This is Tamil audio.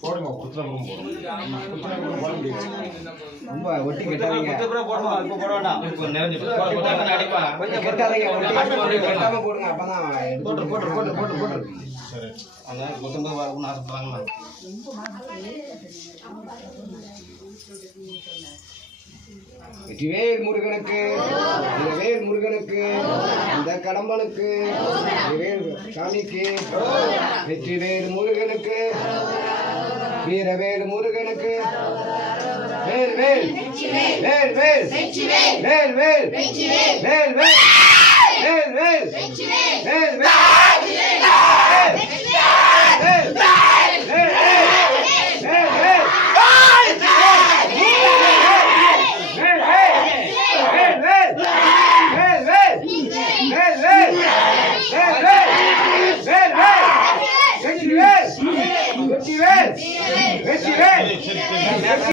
போடுங்க குத்துறப்புறம் போடும் குத்துறப்புறம் போட முடியாது ரொம்ப ஒட்டி கட்டாதீங்க. இப்போ நிறைஞ்சு கொஞ்சம் கட்டாதீங்க ஒட்டி கட்டாம போடுங்க. அப்பதான் போட்டு போட்டு போட்டு போட்டு போட்டு சரி. அதான் குத்தும்போது வரணும்னு ஆசைப்படுறாங்களா வெற்றிவேல் முருகனுக்கு வேல் முருகனுக்கு. கடம்பனுக்கு வேல் சாமிக்கு வெற்றிவேல் முருகனுக்கு வீரவேல் முருகனுக்கு வேல் வேல் வேல் வேல் வேல் வேல் வேல் வேல் வேல் வேல் வேல் gente.